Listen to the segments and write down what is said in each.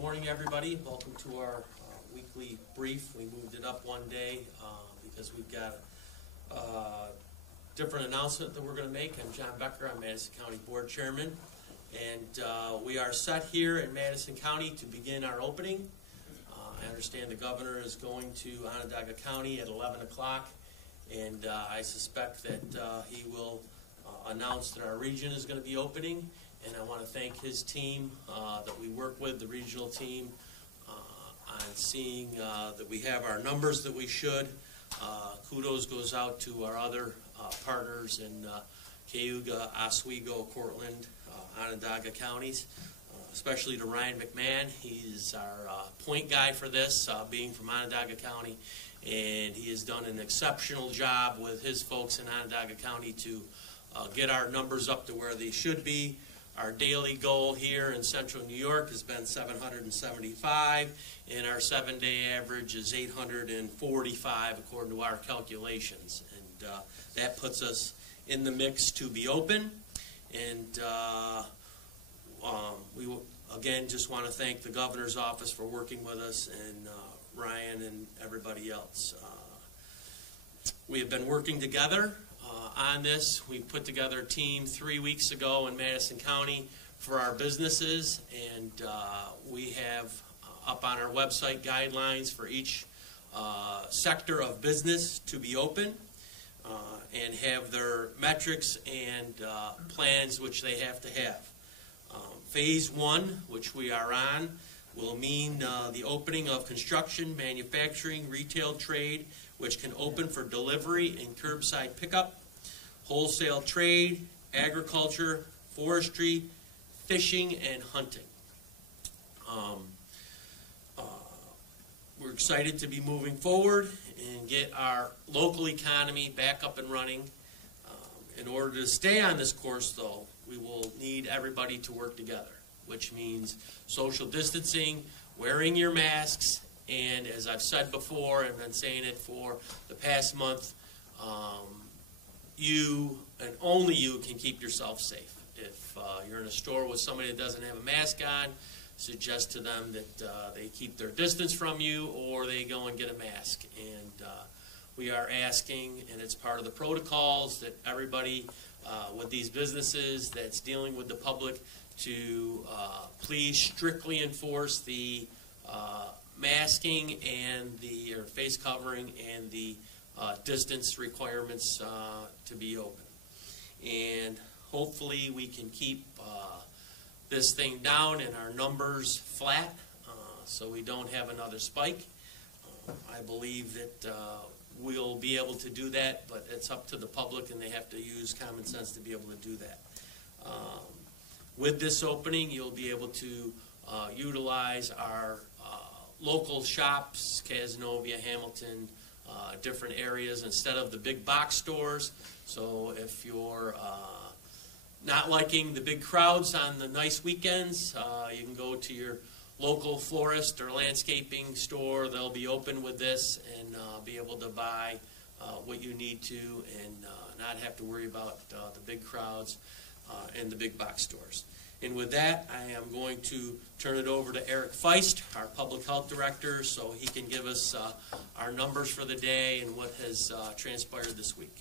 Morning, everybody. Welcome to our weekly brief. We moved it up one day because we've got a different announcement that we're going to make. I'm John Becker. I'm Madison County Board Chairman. And we are set here in Madison County to begin our opening. I understand the governor is going to Onondaga County at 11 o'clock. And I suspect that he will announce that our region is going to be opening. And I want to thank his team that we work with, the regional team, on seeing that we have our numbers that we should. Kudos goes out to our other partners in Cayuga, Oswego, Cortland, Onondaga counties, especially to Ryan McMahon. He's our point guy for this, being from Onondaga County, and he has done an exceptional job with his folks in Onondaga County to get our numbers up to where they should be. Our daily goal here in central New York has been 775, and our 7-day average is 845 according to our calculations. And that puts us in the mix to be open. And we again just want to thank the governor's office for working with us, and Ryan and everybody else. We have been working together on this. We put together a team 3 weeks ago in Madison County for our businesses, and we have up on our website guidelines for each sector of business to be open, and have their metrics and plans which they have to have. Phase 1, which we are on, will mean the opening of construction, manufacturing, retail trade, which can open for delivery and curbside pickup, wholesale trade, agriculture, forestry, fishing, and hunting. We're excited to be moving forward and get our local economy back up and running. In order to stay on this course, though, we will need everybody to work together, which means social distancing, wearing your masks, and as I've said before, and been saying it for the past month, you and only you can keep yourself safe. If you're in a store with somebody that doesn't have a mask on, suggest to them that they keep their distance from you, or they go and get a mask. And we are asking, and it's part of the protocols, that everybody with these businesses that's dealing with the public to please strictly enforce the masking and the face covering and the distance requirements to be open. And hopefully we can keep this thing down and our numbers flat so we don't have another spike. I believe that we'll be able to do that, but it's up to the public, and they have to use common sense to be able to do that. With this opening, you'll be able to utilize our local shops, Casanova, Hamilton, different areas instead of the big box stores. So if you're not liking the big crowds on the nice weekends, you can go to your local florist or landscaping store. They'll be open with this and be able to buy what you need to, and not have to worry about the big crowds in the big box stores. And with that, I am going to turn it over to Eric Feist, our Public Health Director, so he can give us our numbers for the day and what has transpired this week.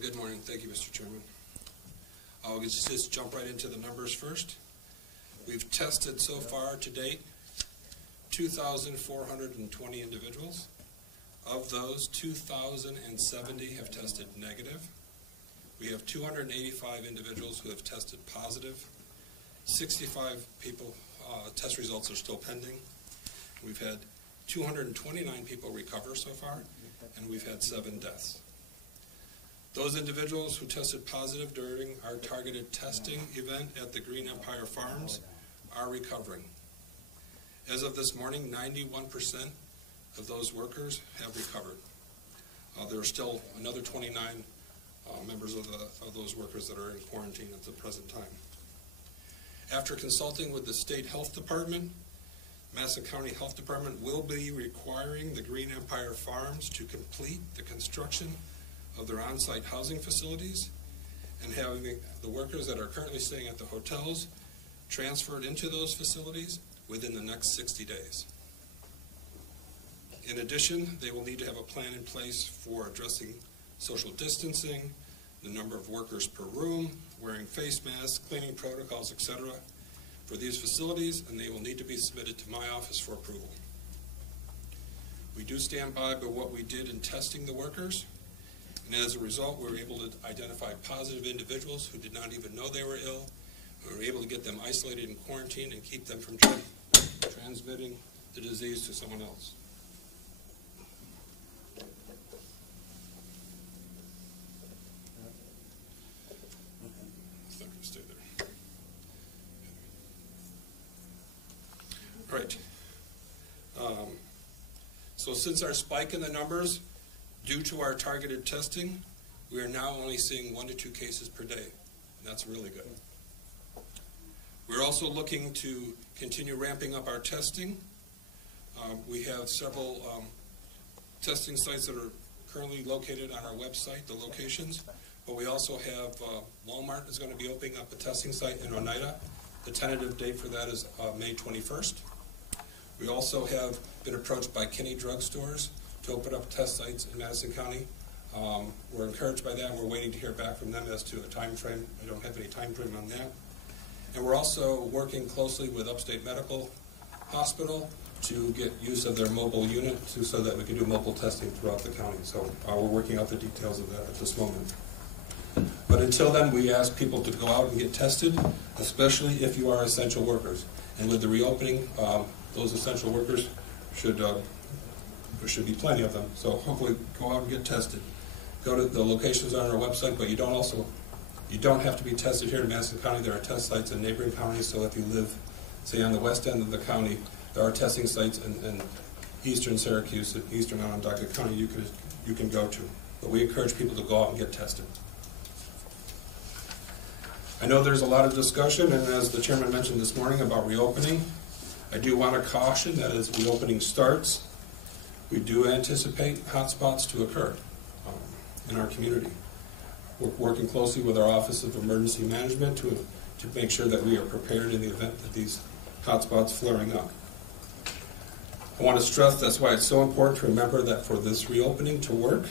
Good morning. Thank you, Mr. Chairman. I'll just jump right into the numbers first. We've tested so far to date 2,420 individuals. Of those, 2,070 have tested negative. We have 285 individuals who have tested positive. 65 people, test results are still pending. We've had 229 people recover so far, and we've had 7 deaths. Those individuals who tested positive during our targeted testing event at the Green Empire Farms are recovering. As of this morning, 91% of those workers have recovered. There are still another 29 members of those workers that are in quarantine at the present time. After consulting with the State Health Department, Madison County Health Department will be requiring the Green Empire Farms to complete the construction of their on-site housing facilities and having the workers that are currently staying at the hotels transferred into those facilities within the next 60 days. In addition, they will need to have a plan in place for addressing social distancing, the number of workers per room, wearing face masks, cleaning protocols, etc. for these facilities, and they will need to be submitted to my office for approval. We do stand by what we did in testing the workers, and as a result, we were able to identify positive individuals who did not even know they were ill. We were able to get them isolated in quarantine and keep them from transmitting the disease to someone else. It's not going to stay there. All right. So since our spike in the numbers, due to our targeted testing, we are now only seeing 1 to 2 cases per day, and that's really good. We're also looking to continue ramping up our testing. We have several testing sites that are currently located on our website, the locations, but we also have Walmart is going to be opening up a testing site in Oneida. The tentative date for that is May 21st. We also have been approached by Kinney drugstores to open up test sites in Madison County. We're encouraged by that, and we're waiting to hear back from them as to a time frame. I don't have any time frame on that. And we're also working closely with Upstate Medical Hospital to get use of their mobile unit so that we can do mobile testing throughout the county. So we're working out the details of that at this moment. But until then, we ask people to go out and get tested, especially if you are essential workers. And with the reopening, those essential workers should there should be plenty of them. So hopefully go out and get tested. Go to the locations on our website, but you don't have to be tested here in Madison County. There are test sites in neighboring counties, so if you live, say, on the west end of the county, there are testing sites in eastern Syracuse and eastern Onondaga County you can go to. But we encourage people to go out and get tested. I know there's a lot of discussion, and as the chairman mentioned this morning about reopening, I do want to caution that as reopening starts, we do anticipate hotspots to occur in our community. We're working closely with our Office of Emergency Management to make sure that we are prepared in the event that these hotspots flaring up. I want to stress that's why it's so important to remember that for this reopening to work,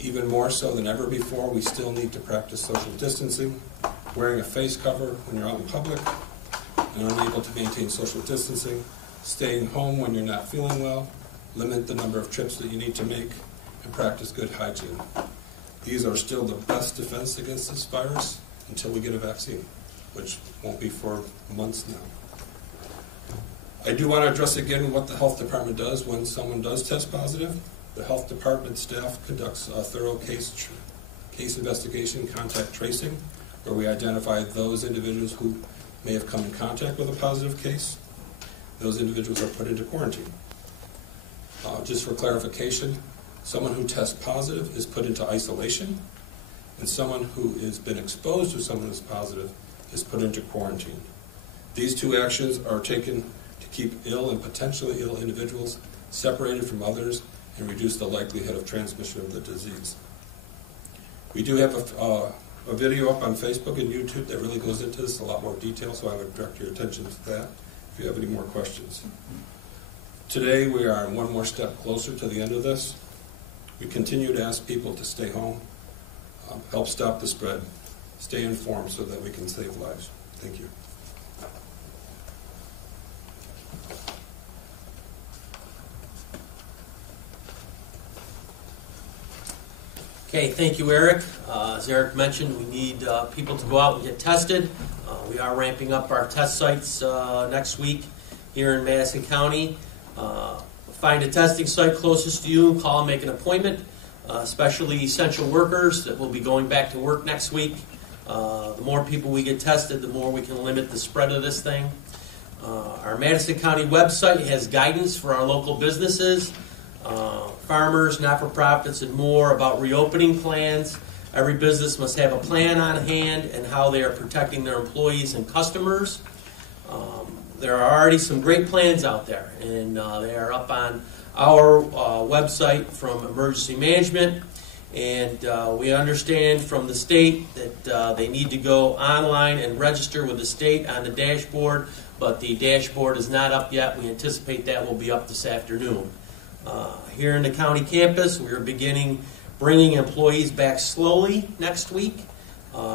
even more so than ever before, we still need to practice social distancing, wearing a face cover when you're out in public, and unable to maintain social distancing, staying home when you're not feeling well, limit the number of trips that you need to make, and practice good hygiene. These are still the best defense against this virus until we get a vaccine, which won't be for months now. I do want to address again what the health department does when someone does test positive. The health department staff conducts a thorough case investigation, contact tracing, where we identify those individuals who may have come in contact with a positive case. Those individuals are put into quarantine. Just for clarification, someone who tests positive is put into isolation, and someone who has been exposed to someone who's positive is put into quarantine. These two actions are taken to keep ill and potentially ill individuals separated from others and reduce the likelihood of transmission of the disease. We do have a video up on Facebook and YouTube that really goes into this in a lot more detail, so I would direct your attention to that if you have any more questions. Today we are one more step closer to the end of this. We continue to ask people to stay home, help stop the spread, stay informed so that we can save lives. Thank you. Okay, thank you, Eric. As Eric mentioned, we need people to go out and get tested. We are ramping up our test sites next week here in Madison County. Find a testing site closest to you and call and make an appointment, especially essential workers that will be going back to work next week. The more people we get tested, the more we can limit the spread of this thing. Our Madison County website has guidance for our local businesses, farmers, not-for-profits, and more about reopening plans. Every business must have a plan on hand and how they are protecting their employees and customers. there are already some great plans out there, and they are up on our website from Emergency Management. And we understand from the state that they need to go online and register with the state on the dashboard, but the dashboard is not up yet. We anticipate that will be up this afternoon. Here in the county campus, we are beginning bringing employees back slowly next week.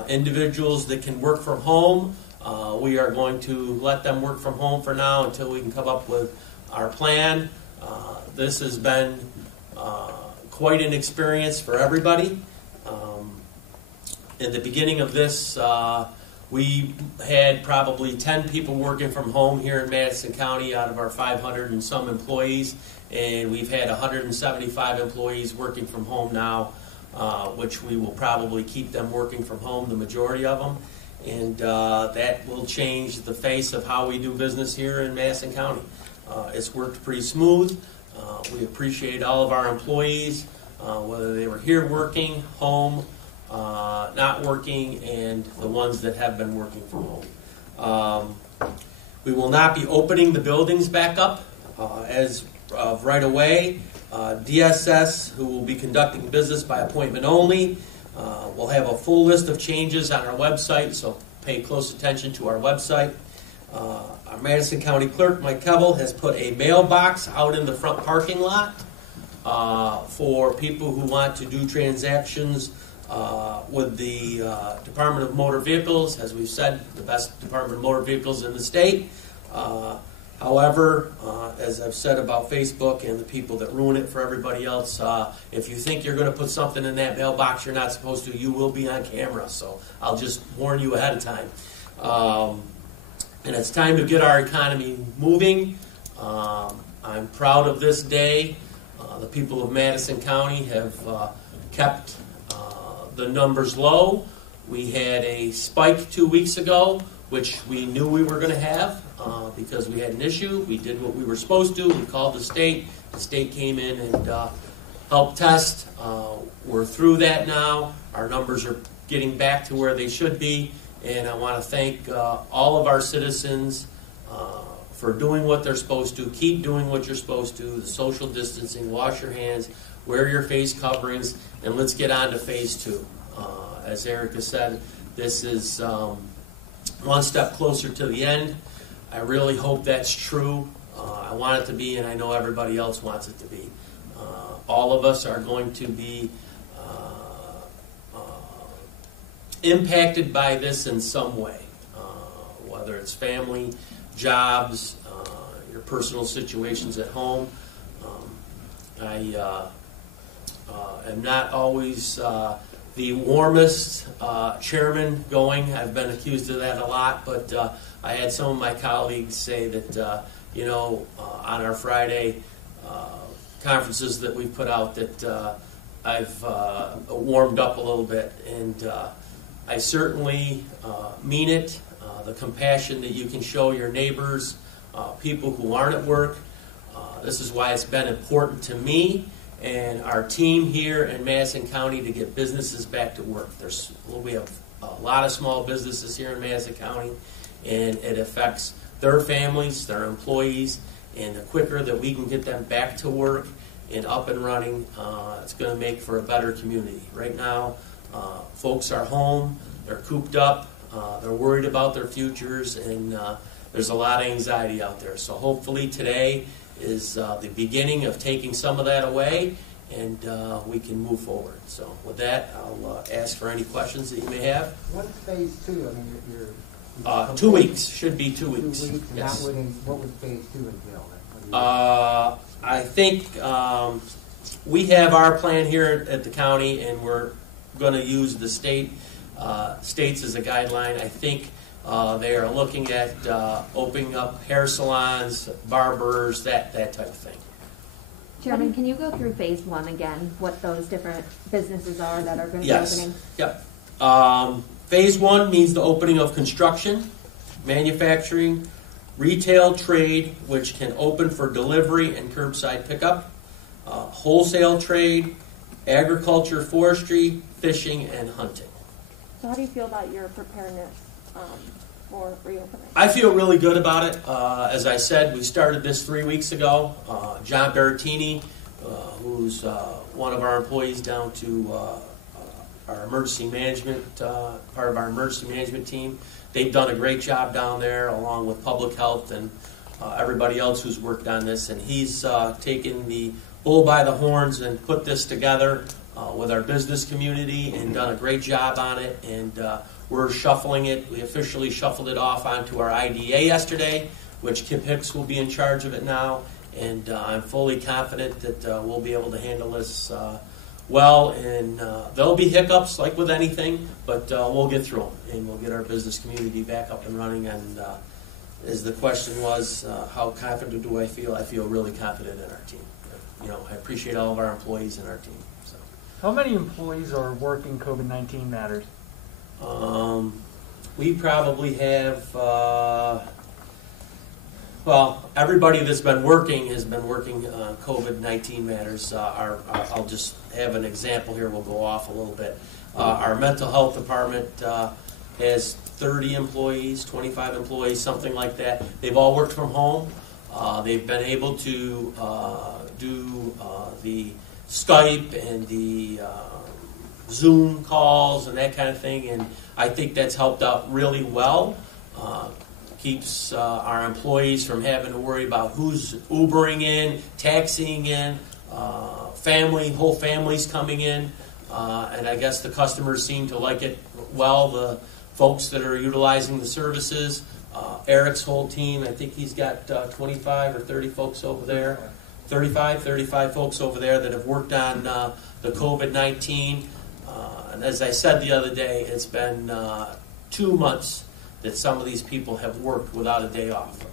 Individuals that can work from home, we are going to let them work from home for now until we can come up with our plan. This has been quite an experience for everybody. In the beginning of this, we had probably 10 people working from home here in Madison County out of our 500 and some employees, and we've had 175 employees working from home now, which we will probably keep them working from home, the majority of them, and that will change the face of how we do business here in Madison County. It's worked pretty smooth. We appreciate all of our employees, whether they were here working, home, not working, and the ones that have been working from home. We will not be opening the buildings back up as of right away. DSS, who will be conducting business by appointment only, will have a full list of changes on our website, so pay close attention to our website. Our Madison County Clerk, Mike Kevel, has put a mailbox out in the front parking lot for people who want to do transactions with the Department of Motor Vehicles. As we've said, the best Department of Motor Vehicles in the state. However, as I've said about Facebook and the people that ruin it for everybody else, if you think you're going to put something in that mailbox you're not supposed to, you will be on camera. So I'll just warn you ahead of time. And it's time to get our economy moving. I'm proud of this day. The people of Madison County have kept the numbers low. We had a spike 2 weeks ago, which we knew we were going to have because we had an issue. We did what we were supposed to. We called the state. The state came in and helped test. We're through that now. Our numbers are getting back to where they should be. And I want to thank all of our citizens for doing what they're supposed to. Keep doing what you're supposed to. The social distancing, wash your hands, wear your face coverings, and let's get on to phase 2. As Erica said, this is one step closer to the end. I really hope that's true. I want it to be, and I know everybody else wants it to be. All of us are going to be impacted by this in some way, whether it's family, jobs, your personal situations at home. I am not always the warmest chairman going. I've been accused of that a lot, but I had some of my colleagues say that, on our Friday conferences that we put out that I've warmed up a little bit, and I certainly mean it. The compassion that you can show your neighbors, people who aren't at work. This is why it's been important to me and our team here in Madison County to get businesses back to work. We have a lot of small businesses here in Madison County, and it affects their families, their employees, and the quicker that we can get them back to work and up and running, it's going to make for a better community. Right now, folks are home, they're cooped up, they're worried about their futures, and there's a lot of anxiety out there. So hopefully today is the beginning of taking some of that away, and we can move forward. So with that, I'll ask for any questions that you may have. What's phase 2? I mean, you're 2 weeks. Should be 2 weeks. 2 weeks. Yes. What would phase 2 entail? I think we have our plan here at the county, and we're going to use the states as a guideline. I think they are looking at opening up hair salons, barbers, that type of thing. Chairman, can you go through phase 1 again, what those different businesses are that are going to Yes. be opening? Yep. Phase 1 means the opening of construction, manufacturing, retail trade, which can open for delivery and curbside pickup, wholesale trade, agriculture, forestry, fishing, and hunting. So how do you feel about your preparedness for reopening? I feel really good about it. As I said, we started this 3 weeks ago. John Berrettini, who's one of our employees down to our emergency management, part of our emergency management team, they've done a great job down there, along with public health and everybody else who's worked on this. And he's taken the bull by the horns and put this together with our business community and done a great job on it. And we're shuffling it. We officially shuffled it off onto our IDA yesterday, which Kip Hicks will be in charge of it now. And I'm fully confident that we'll be able to handle this well. And there'll be hiccups, like with anything, but we'll get through them. And we'll get our business community back up and running. And as the question was, how confident do I feel? I feel really confident in our team. You know, I appreciate all of our employees in our team. So. How many employees are working COVID-19 matters? We probably have, well, everybody that's been working has been working COVID-19 matters. I'll just have an example here. We'll go off a little bit. Our mental health department has 30 employees, 25 employees, something like that. They've all worked from home. They've been able to do the Skype and the Zoom calls and that kind of thing, and I think that's helped out really well. Keeps our employees from having to worry about who's Ubering in, taxiing in, whole families coming in, and I guess the customers seem to like it well, the folks that are utilizing the services. Eric's whole team, I think he's got 25 or 30 folks over there, 35 folks over there that have worked on the COVID-19. And as I said the other day, it's been 2 months that some of these people have worked without a day off.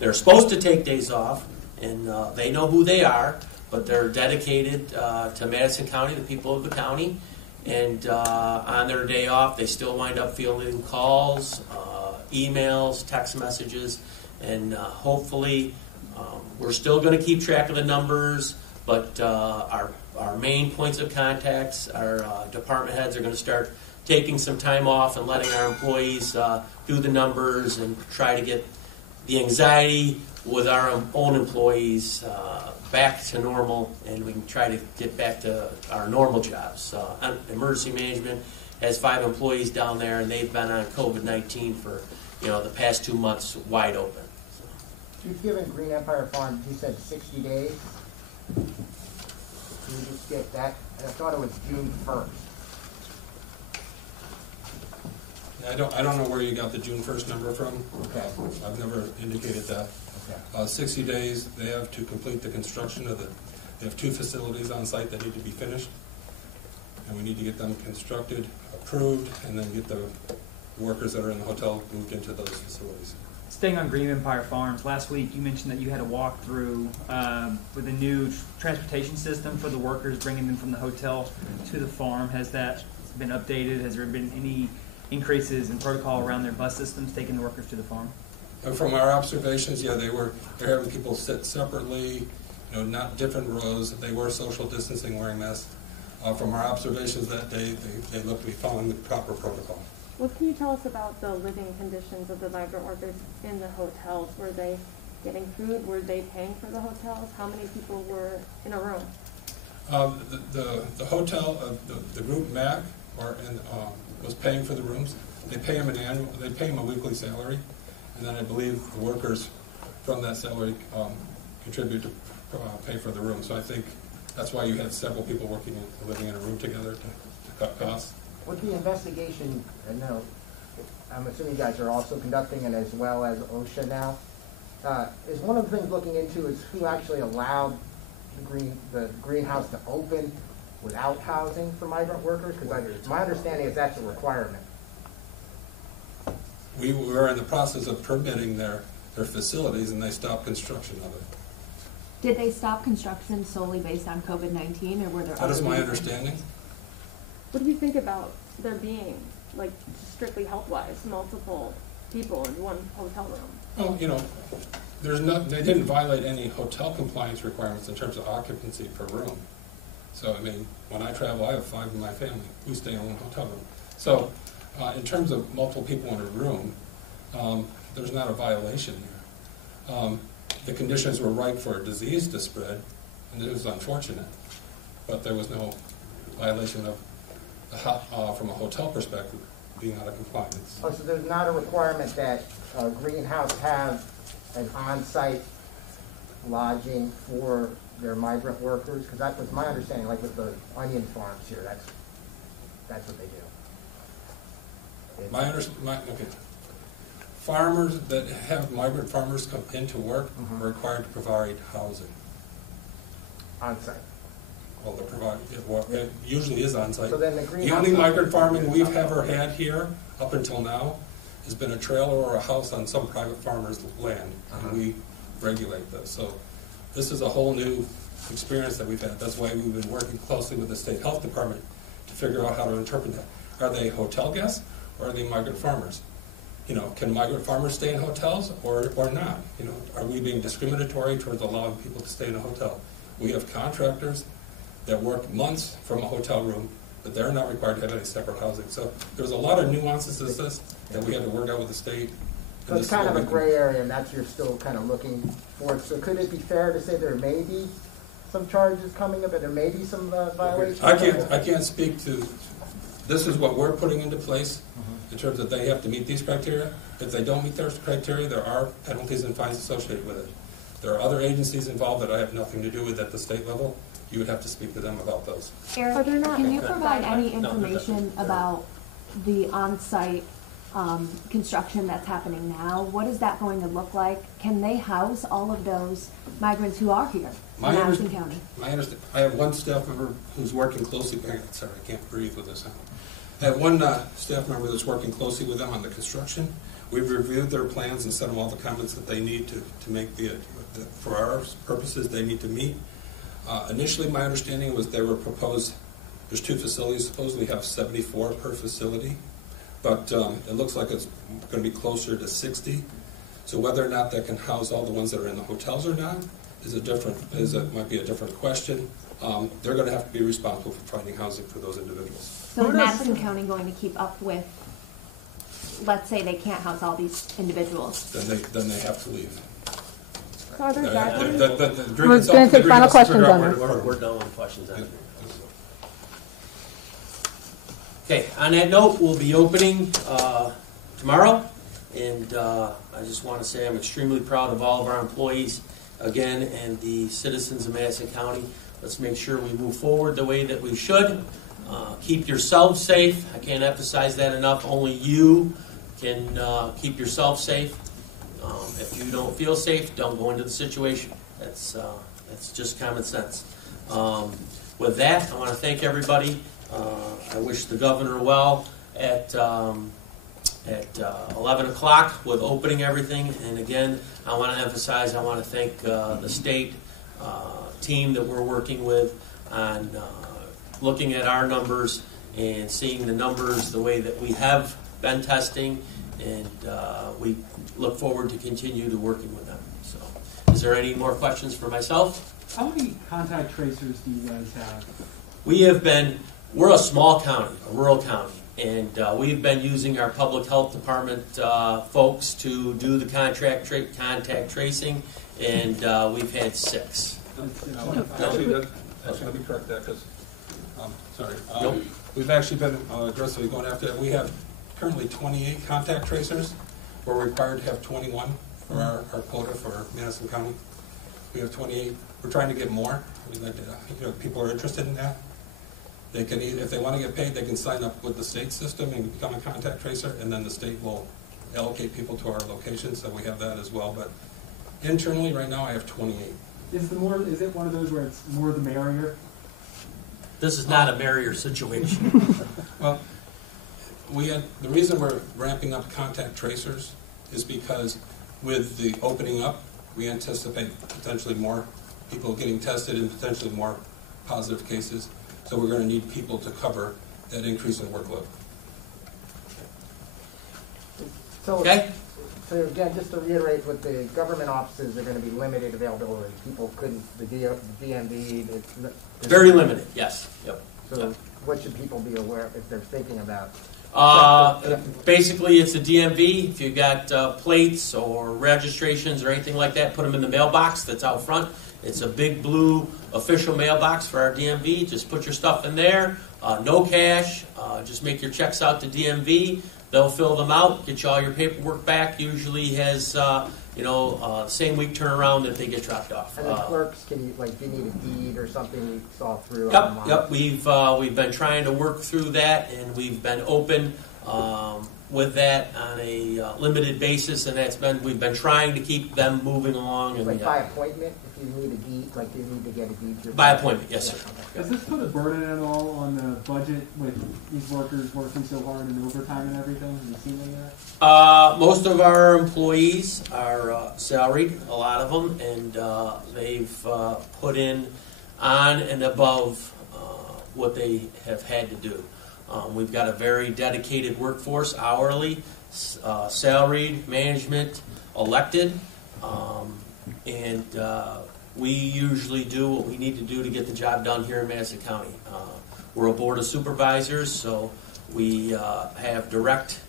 They're supposed to take days off, and they know who they are, but they're dedicated to Madison County, the people of the county, and on their day off, they still wind up fielding calls, emails, text messages, and hopefully we're still going to keep track of the numbers, but our main points of contacts, our department heads are going to start taking some time off and letting our employees do the numbers and try to get the anxiety with our own employees back to normal, and we can try to get back to our normal jobs. Emergency management has 5 employees down there, and they've been on COVID-19 for the past 2 months wide open. You've given Green Empire Farm, you said 60 days. Can you just get that? I thought it was June 1st. I don't know where you got the June 1st number from. Okay. I've never indicated that. Okay. 60 days, they have to complete the construction of they have 2 facilities on site that need to be finished. And we need to get them constructed, approved, and then get the workers that are in the hotel moved into those facilities. Staying on Green Empire Farms, last week you mentioned that you had a walkthrough with a new transportation system for the workers, bringing them from the hotel to the farm. Has that been updated? Has there been any increases in protocol around their bus systems taking the workers to the farm? From our observations, yeah, they're having people sit separately, not different rows. They were social distancing, wearing masks. From our observations that day, they looked to be following the proper protocol. What can you tell us about the living conditions of the migrant workers in the hotels? Were they getting food? Were they paying for the hotels? How many people were in a room? The hotel, the group MAC, was paying for the rooms. They pay them a weekly salary, and then I believe the workers from that salary contribute to pay for the room. So I think that's why you had several people living in a room together to cut costs. With the investigation, I'm assuming you guys are also conducting it as well as OSHA now. Is one of the things looking into is who actually allowed the greenhouse to open without housing for migrant workers? Because my understanding is that's a requirement. We were in the process of permitting their facilities, and they stopped construction of it. Did they stop construction solely based on COVID-19, or were there other That is my reasons? understanding. What do you think about there being, like, strictly health-wise, multiple people in one hotel room? Well, they didn't violate any hotel compliance requirements in terms of occupancy per room. So, when I travel, I have 5 in my family. We stay in one hotel room. So, in terms of multiple people in a room, there's not a violation there. The conditions were ripe for a disease to spread, and it was unfortunate, but there was no violation of, from a hotel perspective, being out of compliance. Oh, so there's not a requirement that a greenhouse have an on-site lodging for their migrant workers? Because that was my understanding, like with the onion farms here, that's what they do. Okay. Farmers that have migrant farmers come into work are required to provide housing. On-site. Well, it usually is on-site. So then the The greenhouse. only migrant farming we've ever had here, up until now, has been a trailer or a house on some private farmer's land, and we regulate this. So this is a whole new experience that we've had. That's why we've been working closely with the state health department to figure out how to interpret that. Are they hotel guests or are they migrant farmers? You know, can migrant farmers stay in hotels or not? You know, are we being discriminatory towards allowing people to stay in a hotel? We have contractors that work months from a hotel room, but they're not required to have any separate housing. So there's a lot of nuances to this that we had to work out with the state. So it's kind of a gray area, and that's you're still kind of looking for it. So could it be fair to say there may be some charges coming up, and there may be some violations? I can't speak to. This is what we're putting into place in terms that they have to meet these criteria. If they don't meet those criteria, there are penalties and fines associated with it. There are other agencies involved that I have nothing to do with at the state level. You would have to speak to them about those. Eric, Are there not- can you provide any information about the on-site construction that's happening now? What is that going to look like? Can they house all of those migrants who are here in Madison County? I have one staff member who's working closely. Sorry, I can't breathe with this. I have one staff member that's working closely with them on the construction. We've reviewed their plans and sent them all the comments that they need to make for our purposes they need to meet. Initially, my understanding was they were proposed. There's 2 facilities. Supposedly have 74 per facility, but it looks like it's going to be closer to 60. So whether or not that can house all the ones that are in the hotels or not might be a different question. They're going to have to be responsible for finding housing for those individuals. So is Madison County going to keep up with, let's say they can't house all these individuals? Then they have to leave. So are there guidelines? We're going to take final questions on this. We're done with questions on it. Okay, on that note, we'll be opening tomorrow, and I just want to say I'm extremely proud of all of our employees, again, and the citizens of Madison County. Let's make sure we move forward the way that we should. Keep yourselves safe. I can't emphasize that enough. Only you can keep yourself safe. If you don't feel safe, don't go into the situation. That's just common sense. With that, I want to thank everybody. I wish the governor well at 11 o'clock with opening everything. And again, I want to emphasize, I want to thank the state team that we're working with on looking at our numbers and seeing the numbers the way that we have been testing. And we look forward to continue to working with them. So, is there any more questions for myself? How many contact tracers do you guys have? We're a small county, a rural county, and we've been using our public health department folks to do the contact tracing, and we've had 6. Actually, let me correct that because, sorry. Nope. We've actually been aggressively going after that. We have currently 28 contact tracers. We're required to have 21 for our quota for Madison County. We have 28. We're trying to get more. We'd like to, people are interested in that. They can, if they want to get paid, they can sign up with the state system and become a contact tracer, and then the state will allocate people to our locations, so we have that as well. But internally, right now, I have 28. Is it one of those where it's more the merrier? This is not a merrier situation. Well, the reason we're ramping up contact tracers is because with the opening up, we anticipate potentially more people getting tested and potentially more positive cases. So we're going to need people to cover that increase in workload. So, Okay? so again, just to reiterate, with the government offices, are going to be limited availability. People couldn't, the DMV, Very limited, yes. Yep. So what should people be aware of if they're thinking about? Basically, it's a DMV. If you've got plates or registrations or anything like that, put them in the mailbox that's out front. It's a big blue official mailbox for our DMV. Just put your stuff in there. No cash. Just make your checks out to DMV. They'll fill them out, get you all your paperwork back. Usually has, same week turnaround that they get dropped off. And the clerks, do you need a deed or something you saw through? Yep. We've been trying to work through that, and we've been open with that on a limited basis, and we've been trying to keep them moving along. And by appointment, if you need a deed, you need to get a deed. By appointment, yes, sir. Does this put a burden at all on the budget with these workers working so hard and overtime and everything? Have you seen any of that? Most of our employees are salaried, a lot of them, and they've put in on and above what they have had to do. We've got a very dedicated workforce, hourly, salaried, management, elected, and we usually do what we need to do to get the job done here in Madison County. We're a board of supervisors, so we have direct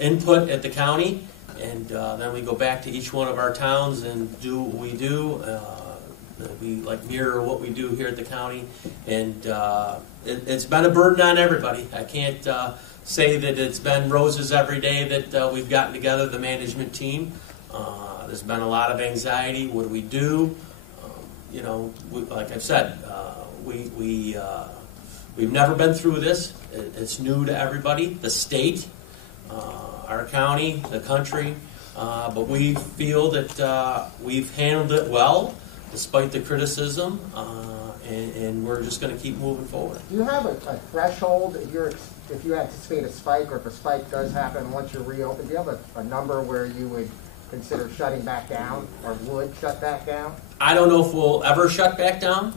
input at the county, and then we go back to each one of our towns and do what we do. We mirror what we do here at the county, and it's been a burden on everybody. I can't say that it's been roses every day that we've gotten together, the management team. There's been a lot of anxiety. What do we do? Like I've said, we've never been through this. It's new to everybody, the state, our county, the country, but we feel that we've handled it well, despite the criticism, and we're just going to keep moving forward. Do you have a threshold if you anticipate a spike, or if a spike does happen once you're reopened? Do you have a number where you would consider shutting back down, or would shut back down? I don't know if we'll ever shut back down,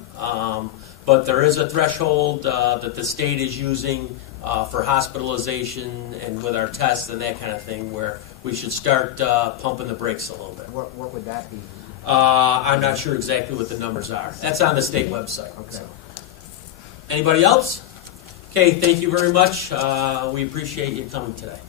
but there is a threshold that the state is using for hospitalization and with our tests and that kind of thing, where we should start pumping the brakes a little bit. What would that be? I'm not sure exactly what the numbers are. That's on the state website. Okay. So. Anybody else? Okay, thank you very much. We appreciate you coming today.